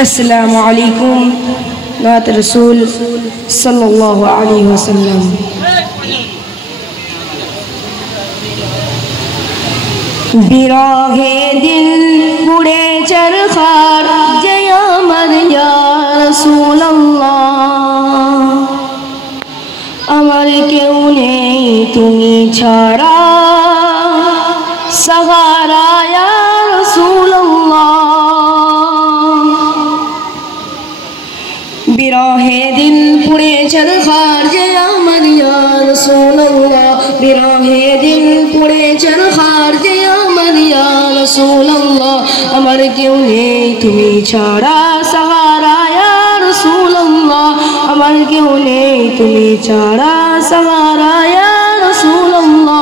अस्सलामु अलैकुम नात रसूल सल्लल्लाहु अलैहि वसल्लम। बिरागे दिल पुड़े चरखार जया मर या रसूल अल्लाह। अमर क्यों नहीं तुम्ही छाड़ा सहारा या रसूल अल्लाह। बिराहे दिल पुड़े चरखार जया मर या रसूल अल्लाह। बिराहे दिल पुड़े चरखार जया मर या रसूल अल्लाह। अमर क्यों नहीं तुम्ही छाड़ा सहारा या रसूल अल्लाह। अमर क्यों नहीं तुम्ही छाड़ा सहारा या रसूल अल्लाह।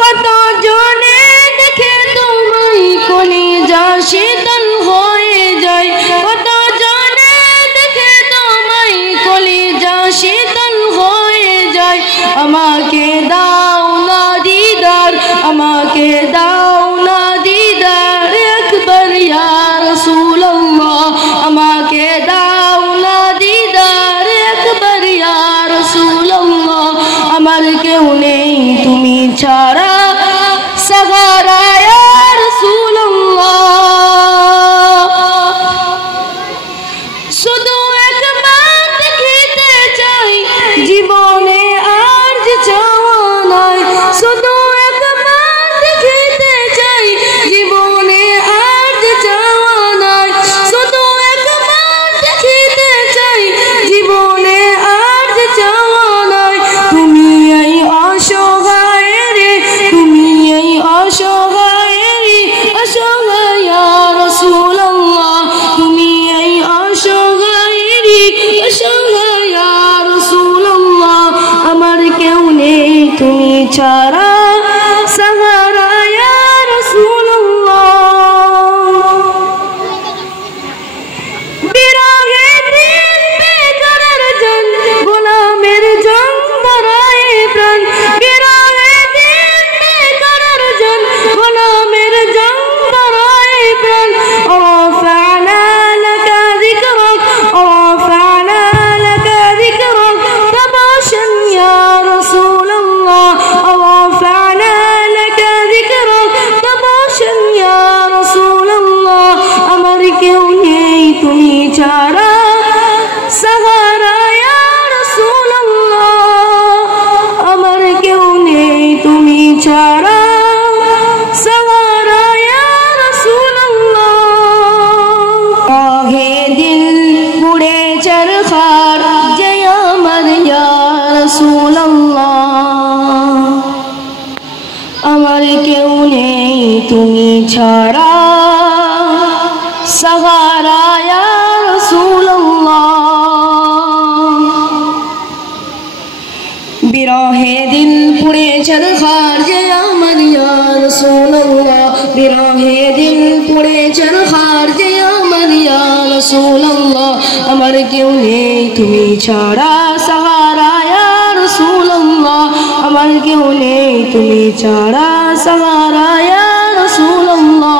कत जने देखे तुम्हारी कलिजा शीतल হয়ে যায়। কত জনে দেখে তোমায় কলিজা শীতল হয়ে যায়। আমাকে দাও না দিদার, আমাকে দাও না দিদার একবার ইয়া রাসূলুল্লাহ। আমাকে দাও না দিদার একবার ইয়া রাসূলুল্লাহ। আমার কেউ নেই তুমি ছাড়া সাহারা ইয়া রাসূলুল্লাহ। শুধু একবার দেখিতে চাই জীবনে আর যে চাওয়া নাই। শুধু একবার দেখিতে চাই জীবনে আর যে চাওয়া নাই। শুধু একবার দেখিতে চাই জীবনে আর যে চাওয়া নাই। তুমি এই অসহায় রে, তুমি এই অসহায় রে, অসহায় ইয়া রাসূলুল্লাহ। তুমি এই অসহায় রে, অসহায় ইয়া রাসূলুল্লাহ। আমার কেউ নেই তুমি ছাড়া সাহারা ইয়া রাসূলুল্লাহ। বিরাগে দিল বেকরার জান গোলামের জান ধরায় প্রাণ। বিরাগে দিল বেকরার জান গোলামের জান ধরায় প্রাণ। رفعنا لك ذكرك رفعنا لك ذكرك طباشا يا رسول الله। رفعنا لك ذكرك طباشا يا رسول الله। আমার কেউ নেই তুমি ছাড়া সাহারা ইয়া রাসূলুল্লাহ। আমার কেউ নেই তুমি ছাড়া সাহারা ইয়া রাসূলুল্লাহ। राहे दिल पुड़े चरखार जया मर या रसूल अल्लाह। अमर क्यों नहीं तुम्ही छाड़ा सहारा या रसूल अल्लाह। बिराहे दिल पुड़े चरखार जया मर या रसूल अल्लाह। बिराहे दिल पुड़े चरखार जया मर या रसूल अल्लाह। अमर क्यों नहीं तुम्ही छाड़ा सहारा या रसूल अल्लाह। अमर क्यों नहीं तुम्ही छाड़ा सहारा या रसूल अल्लाह।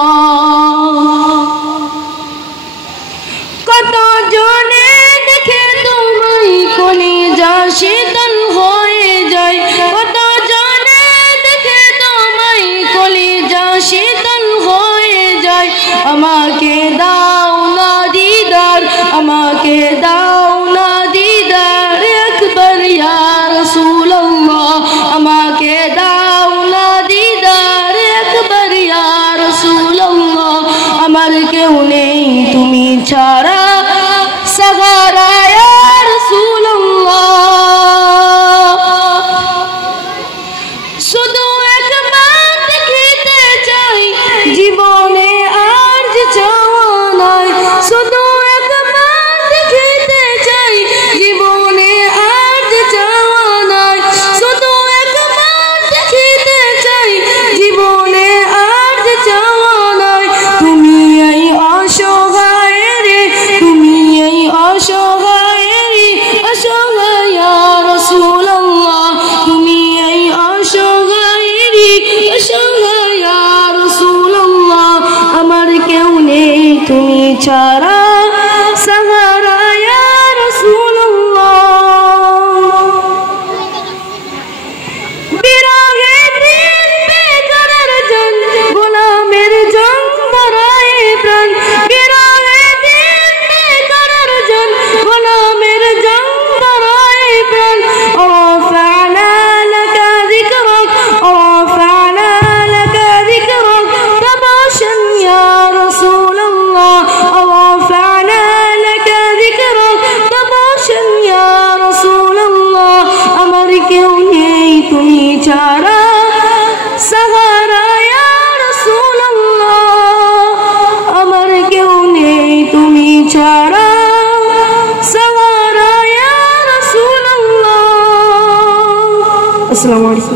কত জনে দেখে তোমায় কলিজা শীতল হয়ে যায়। কত জনে দেখে তোমায় কলিজা শীতল হয়ে যায়। আমাকে দাও না দিদার, আমাকে দাও না দিদার একবার ইয়া রাসূলুল্লাহ। আমাকে দাও না দিদার একবার ইয়া রাসূলুল্লাহ। আমার কেউ নেই তুমি ছাড়া সাহারা ইয়া রাসূলুল্লাহ। শুধু একবার দেখিতে চাই জীবনে আর যে চাওয়া নাই। শুধু একবার দেখিতে চাই জীবনে আর যে চাওয়া নাই। শুধু একবার দেখিতে চাই জীবনে আর যে চাওয়া নাই। তুমি এই অসহায় রে, ছাড়া সাহারা ইয়া রাসূলুল্লাহ বিরাগে দিল বেকরার জান গোলামের জান ধরায় প্রাণ বিরাগে দিল বেকরার জান গোলামের জান ধরায় প্রাণ رفعنا لك ذكرك رفعنا لك ذكرك تباشا يا رسول الله رفعنا لك ذكرك تباشا يا رسول الله আমার কেউ নেই তুমি ছাড়া সাহারা ইয়া রাসূলুল্লাহ আমার কেউ নেই তুমি ছাড়া সাহারা ইয়া রাসূলুল্লাহ আসসালামু আলাইকুম।